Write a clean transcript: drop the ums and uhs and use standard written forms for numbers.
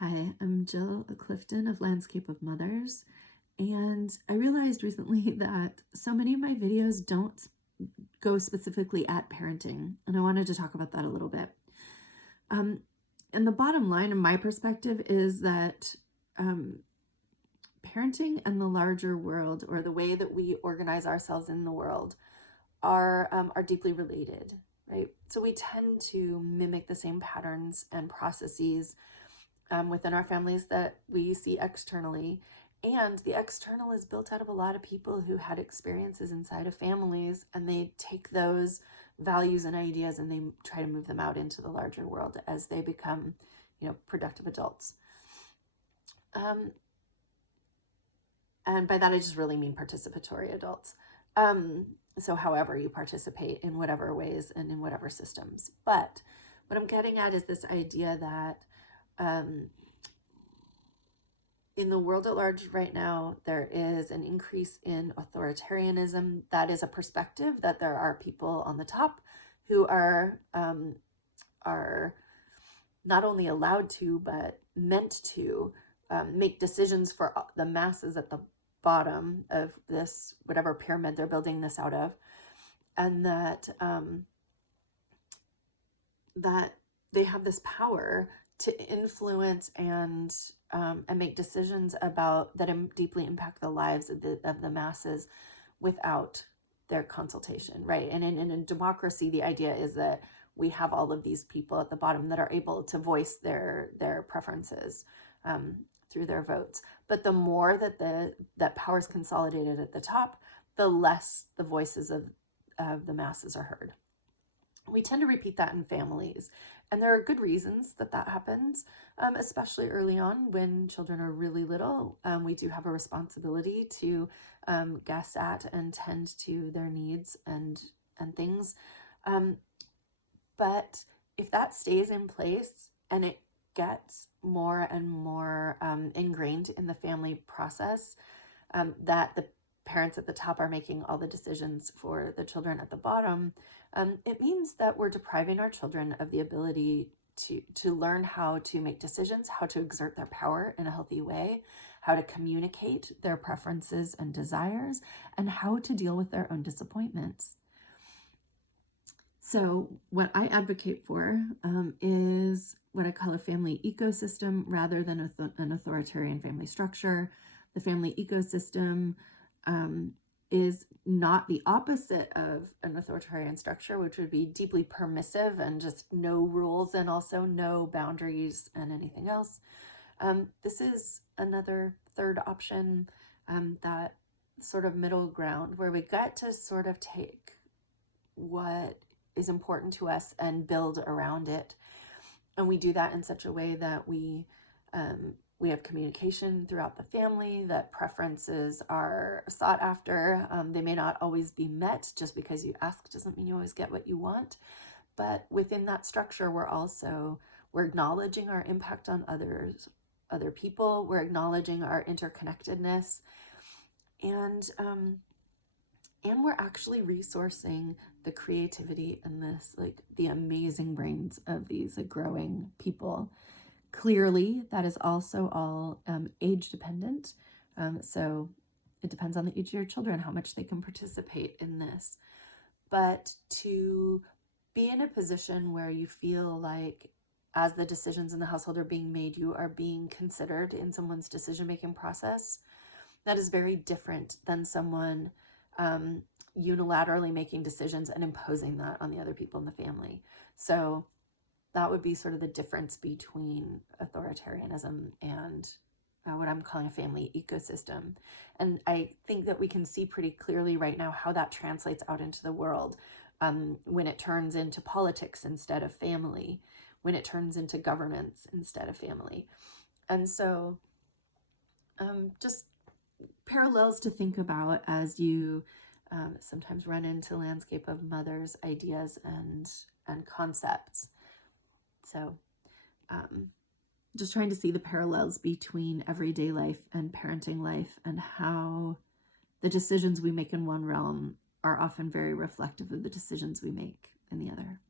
Hi, I'm Jill Clifton of Landscape of Mothers, and I realized recently that so many of my videos don't go specifically at parenting, and I wanted to talk about that a little bit. And the bottom line, in my perspective, is that parenting and the larger world, or the way that we organize ourselves in the world, are deeply related, right? So we tend to mimic the same patterns and processes within our families that we see externally. And the external is built out of a lot of people who had experiences inside of families, and they take those values and ideas and they try to move them out into the larger world as they become, productive adults. And by that, I just really mean participatory adults. So however you participate in whatever ways and in whatever systems. But what I'm getting at is this idea that in the world at large right now, there is an increase in authoritarianism. That is a perspective that there are people on the top who are not only allowed to, but meant to make decisions for the masses at the bottom of this, whatever pyramid they're building this out of. And that that they have this power to influence and make decisions about that deeply impact the lives of the masses without their consultation, right? And in a democracy, the idea is that we have all of these people at the bottom that are able to voice their preferences through their votes. But the more that power is consolidated at the top, the less the voices of the masses are heard. We tend to repeat that in families, and there are good reasons that happens, especially early on when children are really little. We do have a responsibility to guess at and tend to their needs and things. But if that stays in place and it gets more and more ingrained in the family process, that the parents at the top are making all the decisions for the children at the bottom, it means that we're depriving our children of the ability to learn how to make decisions, how to exert their power in a healthy way, how to communicate their preferences and desires, and how to deal with their own disappointments. So what I advocate for is what I call a family ecosystem rather than an authoritarian family structure. The family ecosystem is not the opposite of an authoritarian structure, which would be deeply permissive and just no rules and also no boundaries and anything else. This is another third option, that sort of middle ground where we get to sort of take what is important to us and build around it. And we do that in such a way that we have communication throughout the family, that preferences are sought after. They may not always be met. Just because you ask doesn't mean you always get what you want. But within that structure, we're acknowledging our impact on other people. We're acknowledging our interconnectedness. And we're actually resourcing the creativity and the amazing brains of these growing people. Clearly, that is also all age dependent. So it depends on the age of your children, how much they can participate in this. But to be in a position where you feel like as the decisions in the household are being made, you are being considered in someone's decision-making process, that is very different than someone unilaterally making decisions and imposing that on the other people in the family. So that would be sort of the difference between authoritarianism and what I'm calling a family ecosystem. And I think that we can see pretty clearly right now how that translates out into the world, when it turns into politics instead of family, when it turns into governance instead of family. And so just parallels to think about as you sometimes run into Landscape of Mothers ideas and concepts. So just trying to see the parallels between everyday life and parenting life, and how the decisions we make in one realm are often very reflective of the decisions we make in the other.